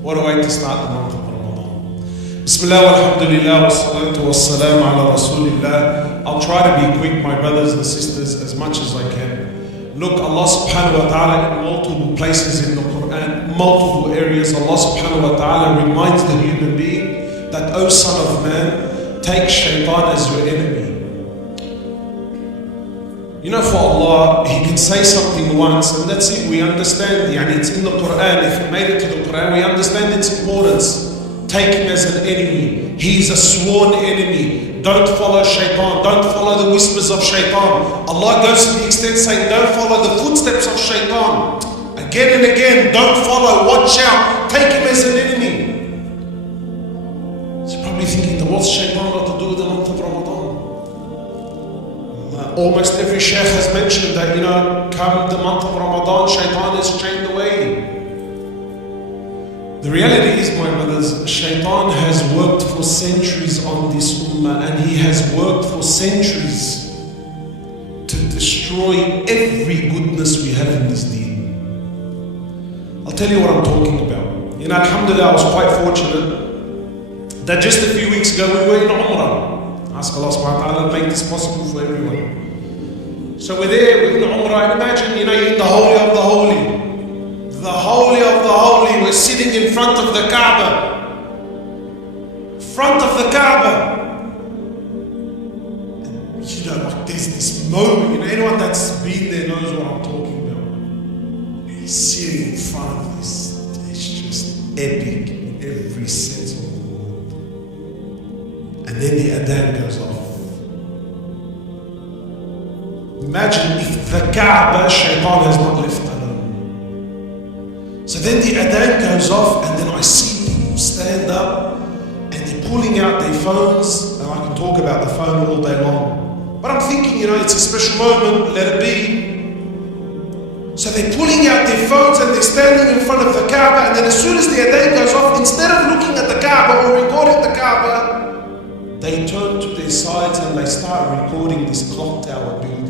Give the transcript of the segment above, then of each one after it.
What a way to start the month of Ramadan. Bismillah walhamdulillah wassalatu wassalamu ala rasulillah. I'll try to be quick, my brothers and sisters, as much as I can. Look, Allah subhanahu wa ta'ala in multiple places in the Quran, multiple areas, Allah subhanahu wa ta'ala reminds the human being that, O son of man, take shaitan as your enemy. You know, for Allah, He can say something once and that's it, we understand. It's in the Quran. If He made it to the Quran, we understand its importance. Take Him as an enemy. He's a sworn enemy. Don't follow shaitan. Don't follow the whispers of shaitan. Allah goes to the extent saying, don't follow the footsteps of shaitan. Again and again, don't follow, watch out, take him as an enemy. So you're probably thinking, what's shaitan got to do with the month of Ramadan? Almost every sheikh has mentioned that, come the month of Ramadan, shaitan is chained away. The reality is, my brothers, shaitan has worked for centuries on this ummah, and he has worked for centuries to destroy every goodness we have in this deen. I'll tell you what I'm talking about. Alhamdulillah, I was quite fortunate that just a few weeks ago we were in Umrah. Ask Allah subhanahu wa ta'ala to make this possible for everyone. So we're there, we're in Umrah, and imagine, you're in the Holy of the Holy. The Holy of the Holy, we're sitting in front of the Kaaba. Front of the Kaaba. And, there's this moment, anyone that's been there knows what I'm talking about. He's sitting in front of this, it's just epic in every sense of the word. And then the adhan goes off. Imagine if the Kaaba, shaitan has not left alone. So then the adhan goes off, and then I see people stand up and they're pulling out their phones, and I can talk about the phone all day long. But I'm thinking, it's a special moment, let it be. So they're pulling out their phones and they're standing in front of the Kaaba, and then as soon as the adhan goes off, instead of looking at the Kaaba or recording the Kaaba, they turn to their sides and they start recording this clock tower building.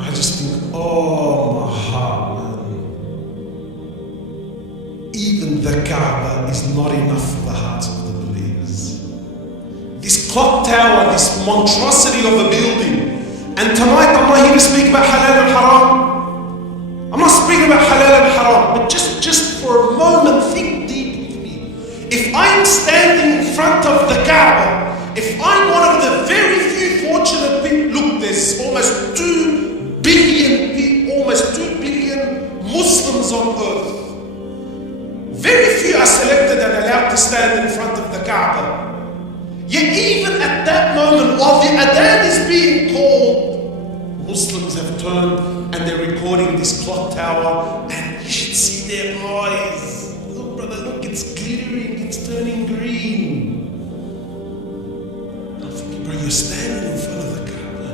I just think, oh my heart, man. Even the Kaaba is not enough for the hearts of the believers. This clock tower, this monstrosity of a building. And tonight I'm not here to speak about halal and haram. I'm not speaking about halal and haram, but just for a moment, think deep with me. If I'm standing in front of the Kaaba, if I'm one of the very few fortunate people, look, there's almost 2 billion people, almost 2 billion Muslims on earth. Very few are selected and allowed to stand in front of the Kaaba. Yet even at that moment, while the adhan is being called, Muslims have turned and they're recording this clock tower, and you should see their eyes. Look, brother, look, it's glittering, it's turning green. I'm thinking, bro, you're standing in front of the Kaaba.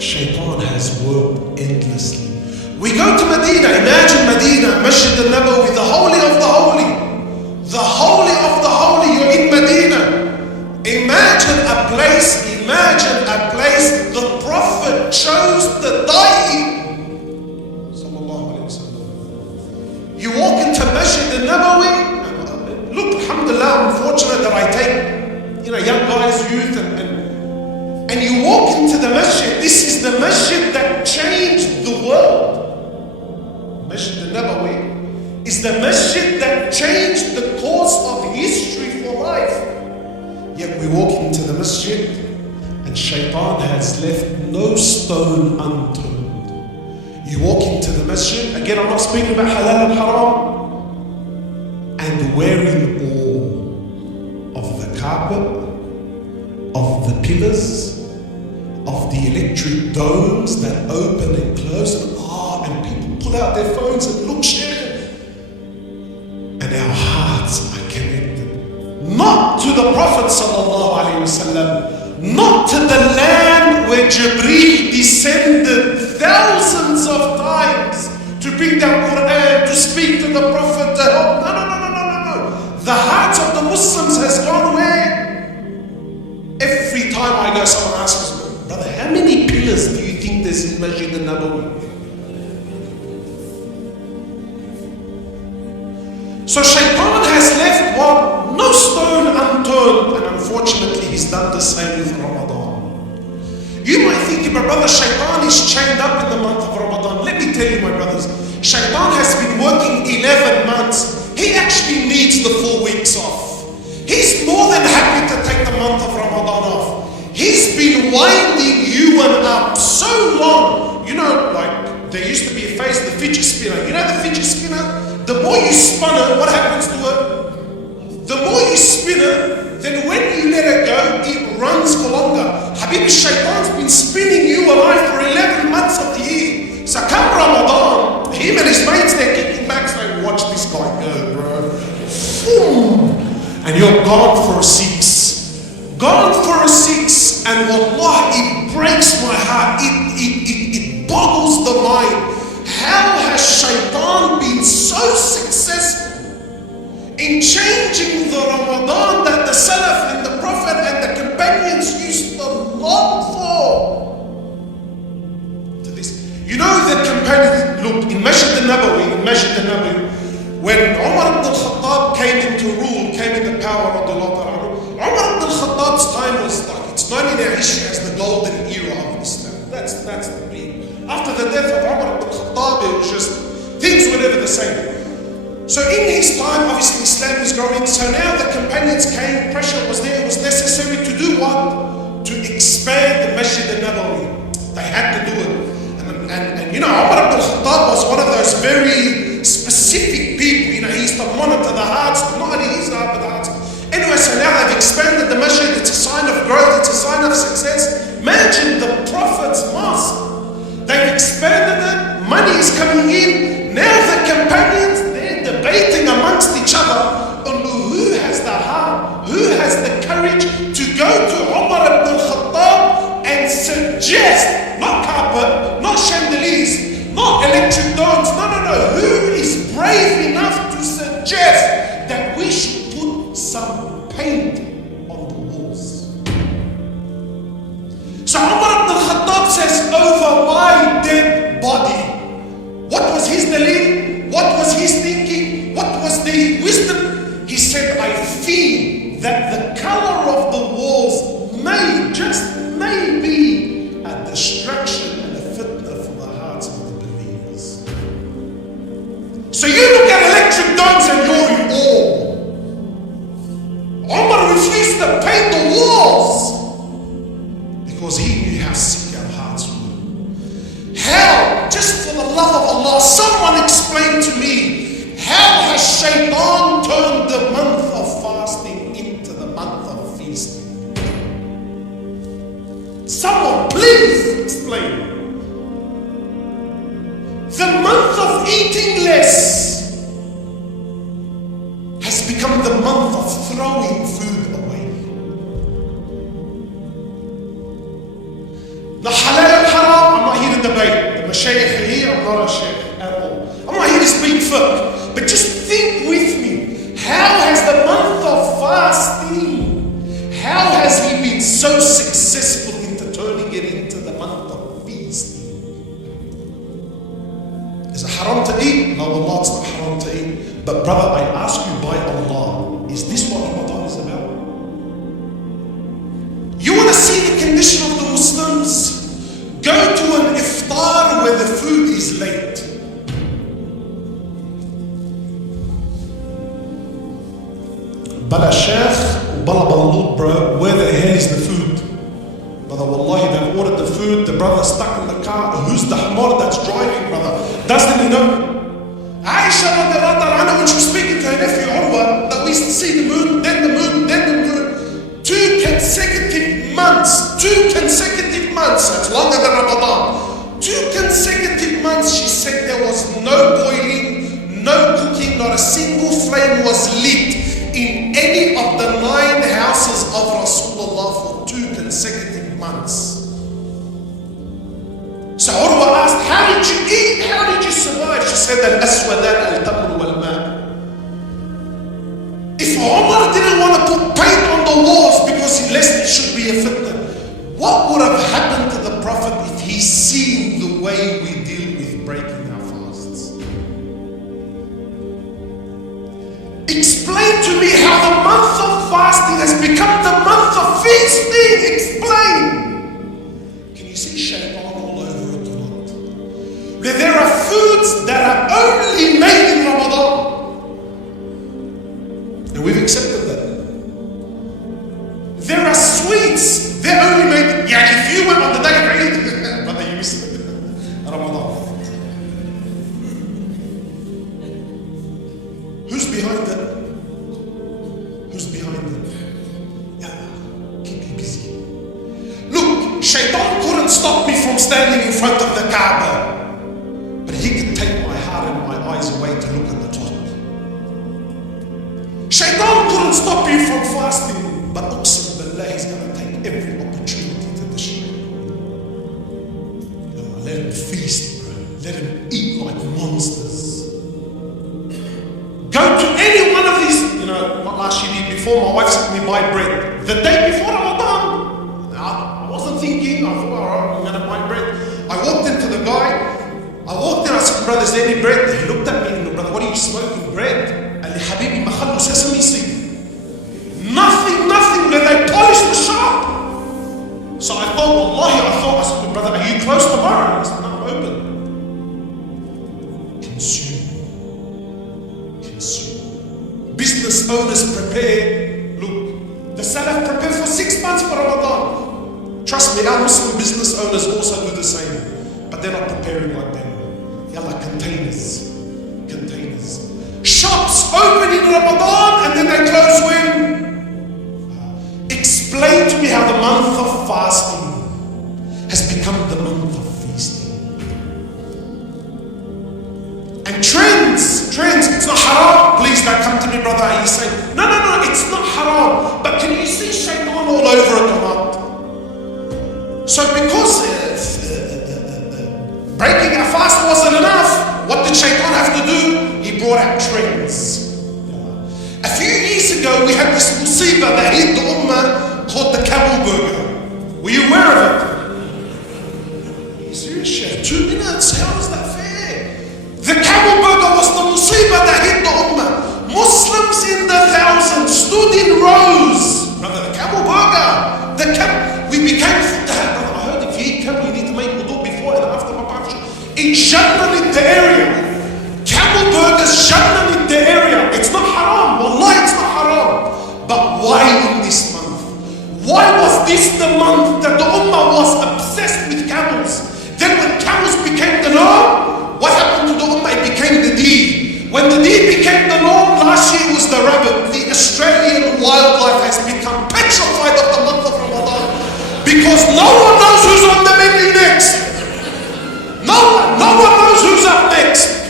Shaitan has worked endlessly. We go to Medina, imagine Medina, Masjid al-Nabawi, the Holy of the Holy. The Holy of the Holy, you're in Medina. Imagine a place the Prophet chose the Da'i. Sallallahu Alaihi Wasallam. You walk into Masjid al-Nabawi, look, alhamdulillah, I'm fortunate that I take, young guys, youth, and you walk into the masjid. This is the masjid that changed the world. Masjid al-Nabawi is the masjid that changed the course of history for life. Yet we walk into the masjid and shaitan has left no stone unturned. You walk into the masjid, again I'm not speaking about halal and haram, and wearing awe of the carpet, of the pillars, of the electric domes that open and close, and people pull out their phones and look, Shaykh. And our hearts are connected, not to the Prophet sallallahu alaihi wasallam, not to the land where Jibreel descended thousands of times to bring down Quran, to speak to the Prophet, to help. No. The heart of the Muslims has gone where? Every time I go, someone asks me, brother, how many pillars do you think there's in Masjid al-Nabawi? So Shaitan has left what? No stone unturned, and unfortunately he's done the same with Ramadan. You might think, my brother, Shaitan is chained up in the month of Ramadan. Let me tell you, my brothers, Shaitan has been working 11 months. He actually needs the 4 weeks off. He's more than happy to take the month of Ramadan off. He's been winding you and up so long. You know, like there used to be a phase, the fidget spinner. You know the fidget spinner? The more you spin it, what happens to it? The more you spin it, then when you let it go, it runs for longer. Habib, Shaitan's been spinning you alive for 11 months of the year. So come Ramadan, him and his mates, they're kicking back saying, watch this guy go, bro. And you're gone for a 6. Gone for a 6. And wallah, it breaks my heart. It boggles the mind. How has Shaitan been so successful in changing the Ramadan that the Salaf and the Prophet and the companions used to long for? To this, you know the companions, look, in Masjid al-Nabawi, when Umar ibn al-Khattab came into rule, came into power, Umar ibn al-Khattab's time was like, it's known in our history as the golden era of Islam. That's the meaning. After the death of Umar ibn al-Khattab, it was just, things were never the same. So in his time, obviously Islam was growing, so now the companions came, pressure was there, it was necessary to do what? To expand the Masjid al-Nabawi. They had to do it. And you know, Umar ibn al-Khattab was one of those very specific people, you know, he used to monitor the hearts, not only his heart, but the hearts. Anyway, so now they've expanded the Masjid, it's a sign of growth, it's a sign of success. Imagine the Prophet's mosque. They've expanded it, money is coming in. Now the companions, they're debating amongst each other on who has the heart, who has the courage to go to Umar ibn al-Khattab and suggest, not carpet, not chandeliers, not electric domes, no, who is brave enough to suggest that we should put some paint on the walls? So Umar ibn al-Khattab says, over my dead body. What was his dalil? What was his thinking? What was the wisdom? He said, I feel that the color of the walls may, just may be a distraction and a fitna for the hearts of the believers. So you look at electric domes and you're in awe. Umar refused to paint the walls because he knew how sick our hearts were. How, just for the love of Allah, someone explain to me, how has Shaitan turned the month of fasting into the month of feasting? Someone please explain. The month of eating less has become the month of throwing food away. The halal and haram, I'm not here to debate. The mashayikh are here, I'm not a shaykh at all. I'm not here to speak fiqh. But just think with me, how has the month of fasting, how has he been so successful into turning it into the month of feasting? Is it haram to eat? No, Allah, it's not haram to eat. But brother, I ask you by Allah, is this what Ramadan is about? You want to see the condition of the Muslims? Go to an iftar where the food is late. Bala Sheikh, Bala Balloot, bro, where the hell is the food? Brother, wallahi, they've ordered the food, the brother stuck in the car. Who's the hamar that's driving, brother? Doesn't he know? Aisha, when she was speaking to her nephew Urwa, that we see the moon, then the moon, then the moon. 2 consecutive months, that's longer than Ramadan. 2 consecutive months, she said there was no boiling, no cooking, not a single flame was lit in any of the 9 houses of Rasulullah for 2 consecutive months. So Urwa asked, how did you eat? How did you survive? She said, al-aswadan al-tamr wal-ma'. If Umar didn't want to put paint on the walls because he lest it should be a fitna, what would have happened to the Prophet if he's seen the way we deal with breaking our fasts? Explain to me how the month of fasting has become the month of feasting. Explain. Can you see shaitan all over it or not? There are foods that are only made in Ramadan. And we've accepted that. There are sweets, they're only made. Yeah, if you went on the day of Eid, brother, you missed it. Ramadan. Who's behind that? Who's behind it? Yeah, keep you busy. Look, shaitan couldn't stop me from standing in front of the Kaaba. But he could take my heart and my eyes away to look at the top. Shaitan couldn't stop you from fasting. But Uqsim Billah, he's going to take every opportunity to destroy you. Let him feast, bro. Let him eat like monsters. Go to any one of these, not last year, before my wife sent me buy bread. The day before Ramadan, I wasn't thinking, I thought, all right, I'm going to buy bread. I walked into the guy, I said, brother, is there any bread? He looked at me and said, brother, what are you smoking? Bread? And Habibi, ma khallu sesame seed. Nothing, they polished the shop. So I thought, wallahi, I said, brother, are you closed tomorrow? He said, no, I'm open. Consume. Business owners prepare. Look, the Salaf prepare for 6 months for Ramadan. Trust me, our Muslim business owners also do the same. But they're not preparing like them. Yalla, containers. Shops open in Ramadan and then they close when? Explain to me how the month of fasting has become the month of feasting. And trends, it's not haram. Please don't come to me, brother, and you say, no, it's not haram. But can you see shaitan all over it or not? So because breaking a fast wasn't enough, what did shaitan have to do? He brought out trends. A few years ago, we had this musibah that hit the ummah called the camel burger. Were you aware of it? Are you serious, Chef? 2 minutes? How is that fair? The camel burger was the musibah that hit the ummah. Muslims in the thousands stood in rows. Brother, the camel burger. We became, brother, I heard if you eat camel, you need to make wudu before and after Mabafsha. It's Jannah in the area. Camel burgers, Jannah in the area. It's not haram. Wallahi, it's not haram. But why in this month? Why was this the month that the ummah was obsessed with camels? Then when camels became the norm, what happened to the ummah? It became the deed. When the deed became the norm, last year was the rabbit. The Australian wildlife has become petrified of the month of Ramadan because no one knows who's on the menu next. No one knows who's up next.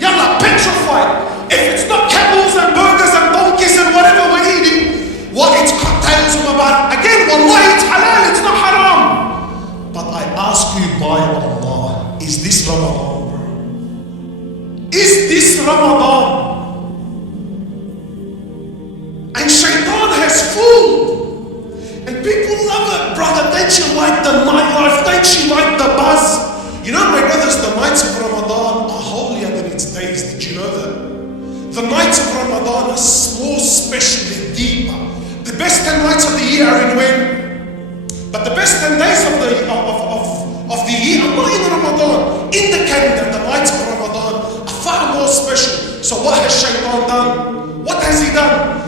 Yalla, petrified. If it's not camels and burgers and donkeys and whatever we're eating, what it's cocktails from about. Again, wallahi, it's halal, it's not haram. But I ask you by Allah, is this Ramadan? Is this Ramadan? And shaitan has fooled. And people love it, brother. Don't you like the nightlife? Don't you like the buzz? You know, my brothers, the nights of Ramadan are holier than its days. Did you know that? The nights of Ramadan are more special, they're deeper. The best 10 nights of the year are in when? But the best 10 days of the year are not in Ramadan. In the calendar, the nights of Ramadan are far more special. So what has shaitan done? What has he done?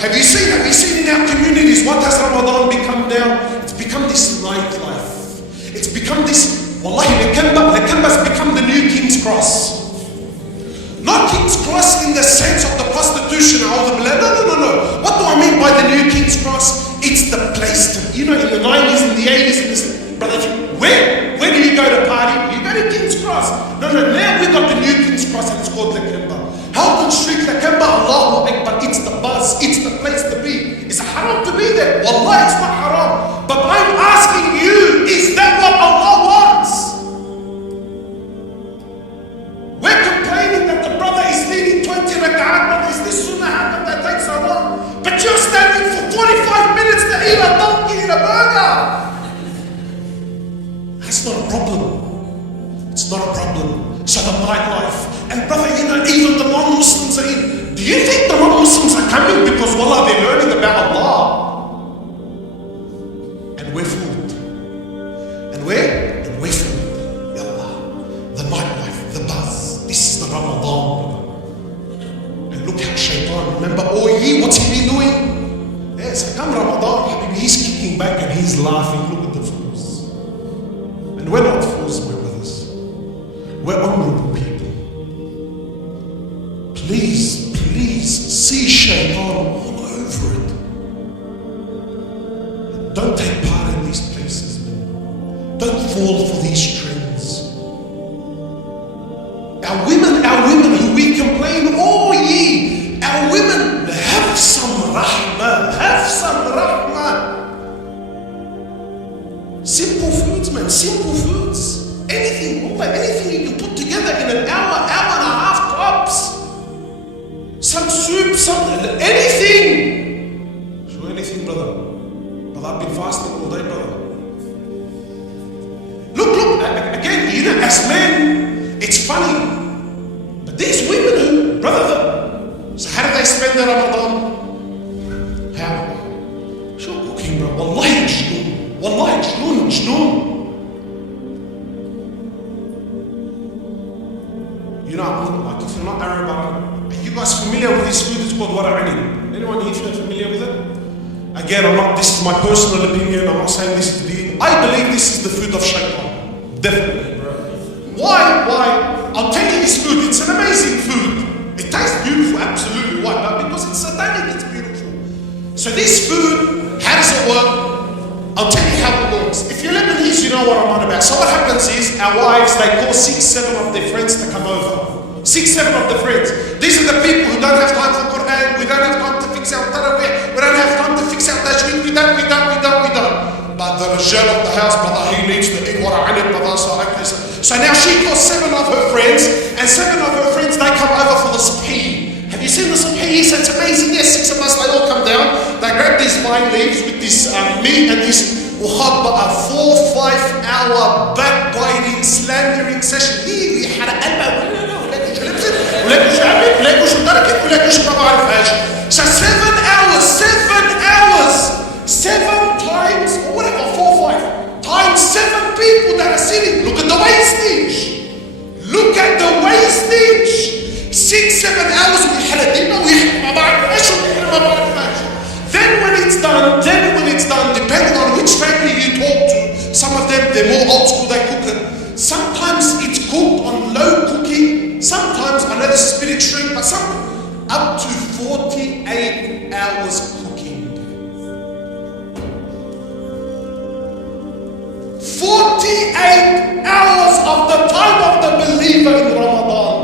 Have you seen in our communities what has Ramadan become now? It's become this nightlife. It's become this, wallahi, Lakemba's become the new King's Cross. Not King's Cross in the sense of the prostitution. No. What do I mean by the new King's Cross? It's the place to, in the 90s and the 80s, brother, where do you go to party? You go to King's Cross. No, now we got the new King's Cross and it's called Lakemba. Halton Street, Lakemba, Allahu Akbar, it's the buzz, it's the place to be. It's haram to be there. Wallah, it's not haram. But I'm asking you, is that what Allah wants? We're complaining that the brother is leading 20 rak'at, but is this sunnah happen that takes so long? But you're standing for 45 minutes to eat a donkey in a burger. That's not a problem. It's not a problem. So the nightlife. And brother, even the non-Muslims Do you think the non-Muslims are coming because, wallah, they're learning about Allah? And we're fooled. And we're fooled. Ya Allah. The nightlife, the buzz. This is the Ramadan. And look how shaitan, remember, oh ye, what's he been doing? Yes, come Ramadan, Habibi, he's kicking back and he's laughing. Look at the fools. And we're not fools, my brothers. We're honorable people. Please see shaitan all over it. Don't take part in these places, man. Don't fall for these trends. Our women who we complain, oh ye, our women, have some rahmah, have some rahmah. Simple foods, man, simple foods. Anything you can put together in an hour and a half tops. Some soup, anything. Sure, anything, brother. But I've been fasting all day, brother. Look, again, you know, as men, it's funny. But these women who, brother, so how do they spend their Ramadan? How? Sure, cooking, bro. Wallahi, jnoon. Wallahi, jnoon. You know, like if you're not Arab, are you guys familiar with this food? It's called wara'ani. Anyone here familiar with it? Again, this is my personal opinion. I'm not saying this is the. I believe this is the food of shaitan. Definitely, bro. Why? I'll tell you this food. It's an amazing food. It tastes beautiful, absolutely. Why? But because it's satanic, it's beautiful. So this food, how does it work? I'll tell you how it works. If you're Lebanese, you know what I'm on about. So what happens is, our wives, they call 6-7 of their friends to come over. 6-7 of the friends. These are the people who don't have time for Quran. We don't have time to fix our tarawih. We don't have time to fix our tajweed. We don't. But the Rajal of the house, brother, he needs to eat wara'ani, brother. So now she calls 7 of her friends, and 7 of her friends, they come over for the subhi. Have you seen the subhi? So it's amazing. Yes, 6 of us, they all come down. They grab these vine leaves with this meat and this a 4-5 hour backbiting, slandering session. So 7 hours, 7 times, or whatever, 4, 5 times 7 people that are sitting. Look at the wastage. 6-7 hours. Then when it's done, depending on which family you talk to, some of them, they're more old school, they cook it. Sometimes it's cooked on low cooking. Sometimes, I know this is a bit extreme, but some up to 48 hours cooking. 48 hours of the time of the believer in Ramadan.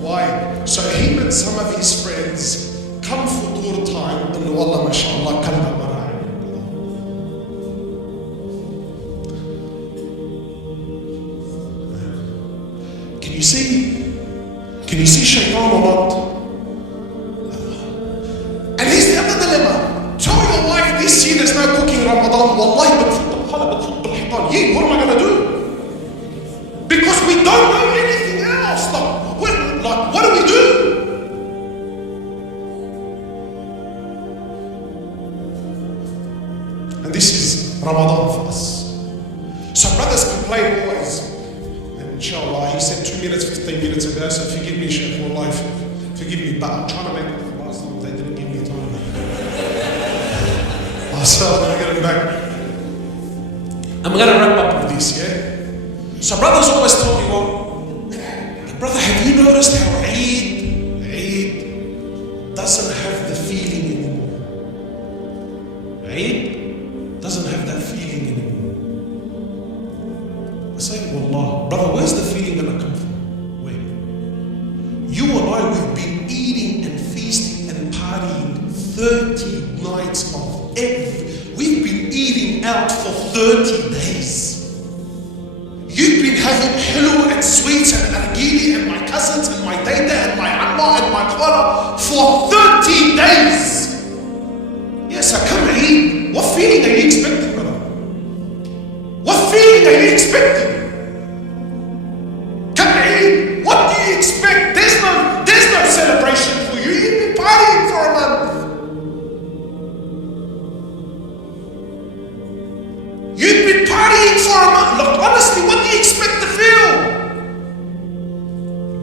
Why? So him and some of his friends come for tour time, and wallah, mashallah, kalma mara'in. Can you see shaitan or not? And here's the other dilemma. Tell your wife this year there's no cooking in Ramadan. Wallahi, what am I going to do? Because we don't know anything else. What do we do? And this is Ramadan for us. So brothers complain always. Inshallah, he said 2 minutes, 15 minutes ago, so forgive me, Shaykh, for life. Forgive me, but I'm trying to make it for last time. They didn't give me time. So I'm going to get him back. I'm going to wrap up with this, yeah? So brothers always tell me, well, brother, have you noticed how Eid doesn't have the feeling anymore? Eid doesn't have that feeling anymore. I say, wallah, brother, where's the feeling gonna come from? Where? You and I, we've been eating and feasting and partying 30 nights of we've been eating out for 30 days. You've been having hello and sweets and argili and my cousins and my dada and my amma and my khala for 30 days. Yes, I come Eid. What feeling are you expecting, brother? What feeling are you expecting? Come Eid, what do you expect? There's no celebration for you.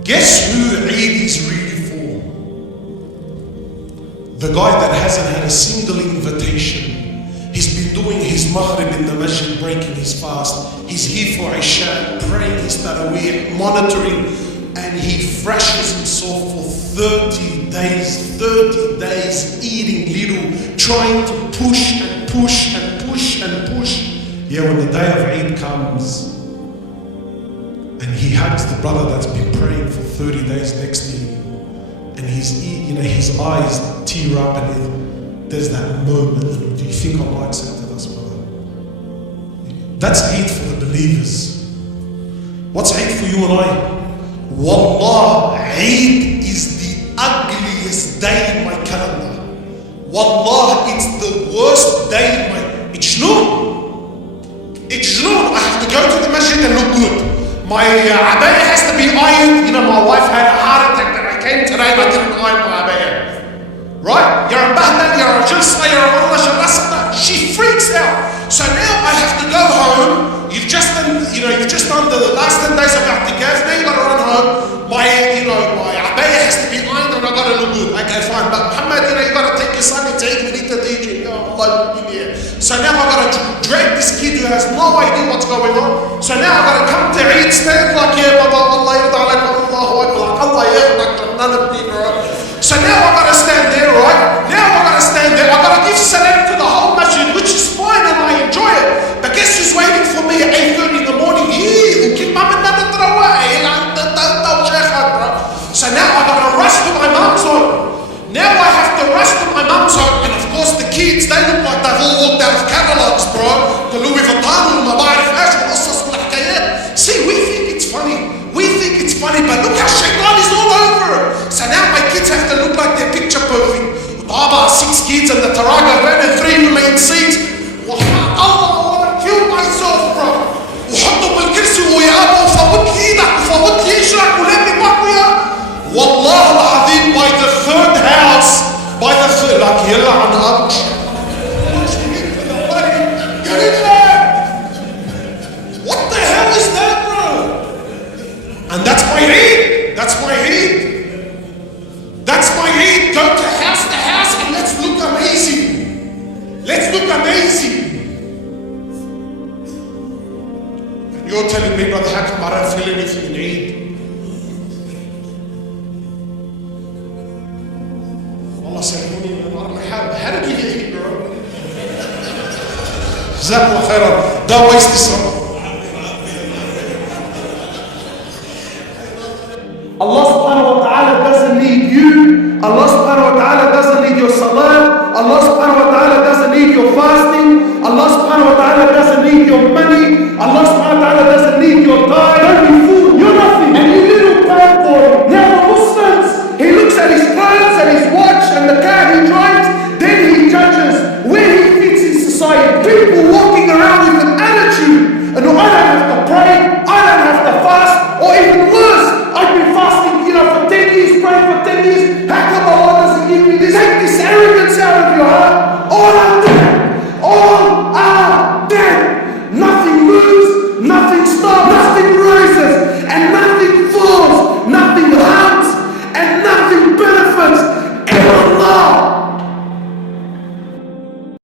Guess who Eid is really for? The guy that hasn't had a single invitation. He's been doing his maghrib in the masjid, breaking his fast. He's here for Isha, praying his tarawih, monitoring, and he thrashes himself for 30 days, eating little, trying to push and push and push and push. Yeah, when the day of Eid comes, and he hugs the brother that's been praying for 30 days next to him, and his eyes tear up, and there's that moment. Do you think Allah accepted us, brother? That's Eid for the believers. What's Eid for you and I? Wallah, Eid is the ugliest day in my calendar. Wallah, it's the worst day in my... It's jnoon. I have to go to the masjid and look good. My abaya has to be ironed. My wife had a heart attack that I came today and I didn't iron my abaya. Right? You're a bahdan, you're a jilsa, you're a wallah, she freaks out. So now I have to go home. You've just done the last 10 days of i'tikaf. Now you got to run home. My abaya has to be ironed and I got to look good. Okay, fine. But Muhammad, you got to take your son to Eid. We need to teach him. So now I got to drag this kid who has no idea what's going on. So now I got to come to Eid, stand like, yeah, Baba, Allah yarda alaykum, Allahu Akbar, Allah yarda, none of me, bro. So now I got to stand there, right? Now I got to stand there. I got to give salam to the whole masjid, which is fine and I enjoy it. But guess who's waiting for me at 8:30 in the morning? So now I got to rush to my mum's home. Now I have to rush to my mum's home, and of course the kids, they look like they've all walked out of catalogs, bro. The Louis Vuitton, وما بعرف ايش والقصص والحكايات. See, we think it's funny, but look how shaitan is all over it. So now my kids have to look like they're picture perfect. Baba, 6 kids and the Taraga van and 3 remain seats. Allah, I want to kill myself, bro. وحطوا بالكرسي ويابا وفوت لي ايدك وفوت لي اجرك ولمي بطنيا. والله العظيم by the third house, like يلا عن أرش. Get in there. What the hell is that, bro? And that's my Eid. That's my Eid. Go to house and let's look amazing. And you're telling me, brother, how come I don't feel anything in Eid? Allah said, how did you get here, bro? Jazakallah khairan. Don't waste this one. Allah subhanahu wa ta'ala doesn't need you. Allah subhanahu wa ta'ala doesn't need your salat. Allah subhanahu wa ta'ala doesn't need your fasting. Allah subhanahu wa ta'ala doesn't need your money.